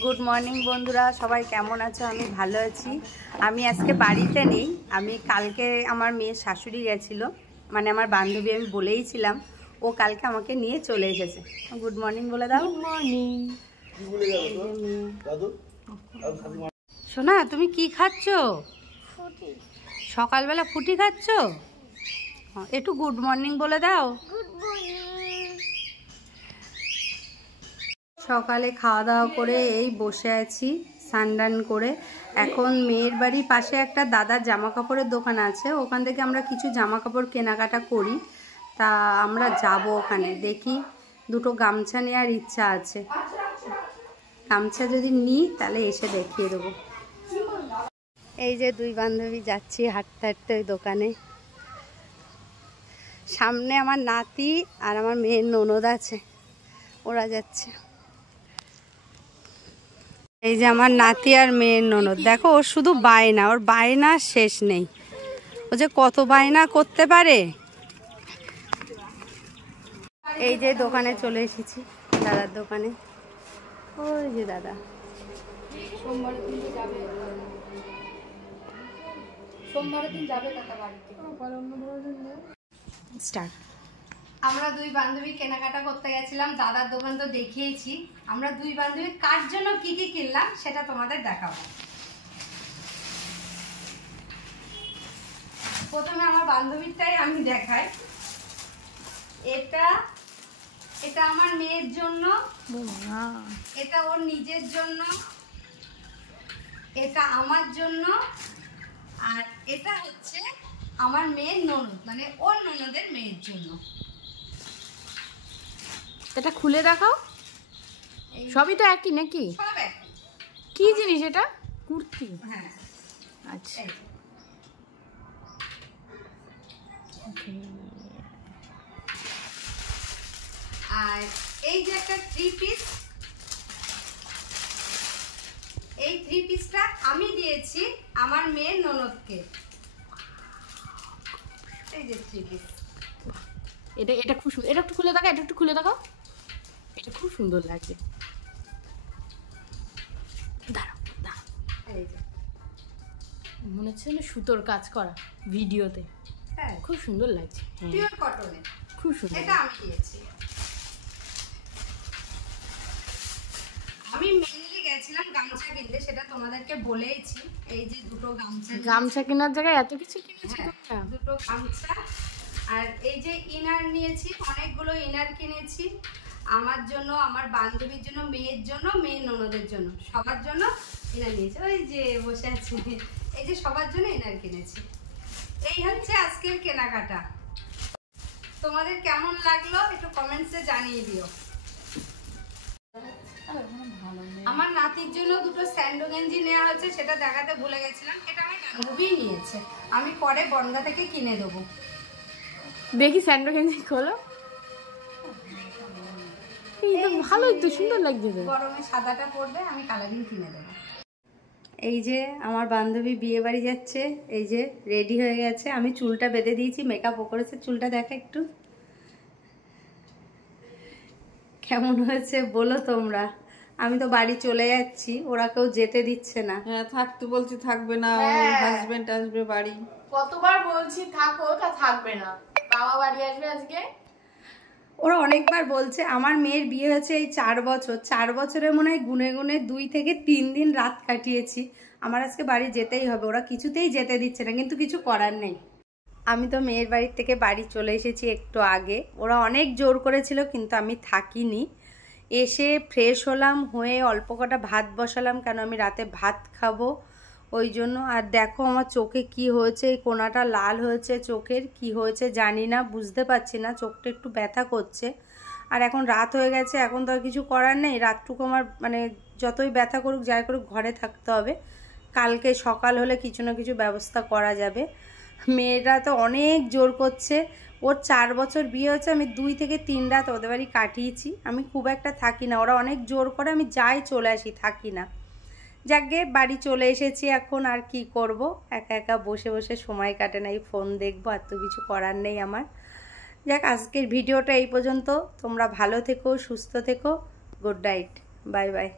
Good morning বন্ধুরা, সবাই কেমন আছো? আমি ভালো আছি। আমি আজকে বাড়িতে নেই। আমি কালকে আমার মেয়ের শাশুড়ি গেছিলো, মানে আমার বান্ধবী, আমি বলেইছিলাম, ও কালকে আমাকে নিয়ে চলে এসেছে। গুড মর্নিং বলে দাও। Good morning. সোনা, তুমি কি খাচ্ছ? সকালবেলা ফুটি খাচ্ছ? একটু গুড মর্নিং বলে দাও। সকালে খাওয়া দাওয়া করে এই বসে আছি স্নান করে। এখন মেয়ের বাড়ির পাশে একটা দাদার জামা কাপড়ের দোকান আছে, ওখান থেকে আমরা কিছু জামা কাপড় কেনাকাটা করি। তা আমরা যাব ওখানে, দেখি দুটো গামছা নেওয়ার ইচ্ছা আছে। গামছা যদি নিই তাহলে এসে দেখিয়ে দেবো। এই যে দুই বান্ধবী যাচ্ছি হাঁটতে হাঁটতে ওই দোকানে। সামনে আমার নাতি আর আমার মেয়ের ননদ আছে, ওরা যাচ্ছে। এই যে আমার নাতি আর মেয়ের ননদ, দেখো ওর শুধু বায়না, ওর বায়না শেষ নেই। ও যে কত বায়না করতে পারে। এই যে দোকানে চলে এসেছি, দাদার দোকানে। ওই যে দাদা। সোমবারের দিন যাবে, সোমবারের দিন যাবে কাকা বাড়িতে। স্টার্ট। আমরা দুই বান্ধবী কেনাকাটা করতে গেছিলাম, দাদার দোকান তো দেখিয়েছি। আমরা দুই বান্ধবী কার জন্য কি কি কিনলাম সেটা তোমাদের দেখাবো। প্রথমে আমার বান্ধবীরটাই আমি দেখাই। এটা এটা আমার মেয়ের জন্য, এটা ওর নিজের জন্য, এটা আমার জন্য, আর এটা হচ্ছে আমার মেয়ের ননদ, মানে ওর ননদের মেয়ের জন্য। এটা খুলে দেখাও। সবই তো একই নাকি? সব একই। কি জিনিস এটা? কুর্তি? হ্যাঁ। আচ্ছা। আর এই যে একটা থ্রি পিস, এই থ্রি পিসটা আমি দিয়েছি আমার মেয়ের ননদকে। এই যে থ্রি পিস। এটা খুব সুন্দর। এটা একটু খুলে দেখাও, এটা একটু খুলে দেখাও। এটা খুব সুন্দর লাগছে। দাঁড়াও দাঁড়াও। এই যে মনে হচ্ছে না সুতোর কাজ করা ভিডিওতে। হ্যাঁ, খুব সুন্দর লাগছে। পিওর কটনে, খুব সুন্দর। এটা আমি দিয়েছি। আমি মেইনলি গেছিলাম গামছা কিনতে, সেটা তোমাদেরকে বলেইছি। এই যে দুটো গামছা, গামছা কেনার জায়গায় এত কিছু কিনেছি তোমরা? দুটো গামছা, আর এই যে ইনার নিয়েছি, অনেকগুলো ইনার কিনেছি। আমার জন্য, আমার বান্ধবীর জন্য, মেয়ের জন্য, মেয়ের ননদের জন্য, সবার জন্য ইনার নিয়েছি। ওই যে বসে আছি, এই যে সবার জন্য ইনার কিনেছি। এই হচ্ছে আজকের কেনাকাটা। তোমাদের কেমন লাগলো একটু কমেন্টসে জানিয়ে দিও। আমার নাতির জন্য দুটো স্যান্ডো গেঞ্জি নেওয়া হয়েছে, সেটা দেখাতে ভুলে গেছিলাম। এটা আমার বান্ধবী নিয়েছে, আমি পরে বনগা থেকে কিনে দেবো। দেখি স্যান্ডো গেঞ্জি খোলো। এই তো ভালোই তো, সুন্দর লাগছে তো। গরমে সাদাটা পরবে, আমি কালারিং কিনে দেবো। এই যে আমার বান্ধবী বিয়ে বাড়ি যাচ্ছে, এই যে রেডি হয়ে গেছে। আমি চুলটা বেঁধে দিয়েছি, মেকআপও করেছে। চুলটা দেখা একটু কেমন হয়েছে বলো তোমরা। আমি তো বাড়ি চলে যাচ্ছি, ওরা কেউ যেতে দিচ্ছে না। হ্যাঁ, থাকতে বলছি, থাকবে না। হাজবেন্ড আসবে বাড়ি। কতবার বলছি থাকো, তা থাকবে না। বাবা বাড়ি আসবে আজকে। ওরা অনেকবার বলছে। আমার মেয়ের বিয়ে হয়েছে এই 4 বছর, 4 বছরে মনে হয় গুনে গুনে 2 থেকে 3 দিন রাত কাটিয়েছি। আমার আজকে বাড়ি যেতেই হবে, ওরা কিছুতেই যেতে দিচ্ছে না, কিন্তু কিছু করার নেই। আমি তো মেয়ের বাড়ির থেকে বাড়ি চলে এসেছি একটু আগে। ওরা অনেক জোর করেছিল, কিন্তু আমি থাকিনি। এসে ফ্রেশ হলাম, হয়ে অল্প কটা ভাত বসালাম, কেন আমি রাতে ভাত খাবো ওই জন্য। আর দেখো আমার চোখে কি হয়েছে, এই কোনাটা লাল হয়েছে চোখের। কি হয়েছে জানি না, বুঝতে পারছি না, চোখটা একটু ব্যথা করছে। আর এখন রাত হয়ে গেছে, এখন তো আর কিছু করার নেই। রাতটুকু আমার মানে যতই ব্যথা করুক যাই করুক ঘরে থাকতে হবে। কালকে সকাল হলে কিছু না কিছু ব্যবস্থা করা যাবে। মেয়েরা তো অনেক জোর করছে। ওর 4 বছর বিয়ে হচ্ছে, আমি 2 থেকে 3 রাত ওদের বাড়ি কাটিয়েছি। আমি খুব একটা থাকি না, ওরা অনেক জোর করে, আমি যাই চলে আসি, থাকি না। যাকে বাড়ি চলে এসেছি, এখন আর কি করব, একা একা বসে বসে সময় কাটে না, এই ফোন দেখবো, আর তো কিছু করার নেই আমার। যাক, আজকের ভিডিওটা এই পর্যন্ত। তোমরা ভালো থেকো, সুস্থ থেকো। Good night, bye bye.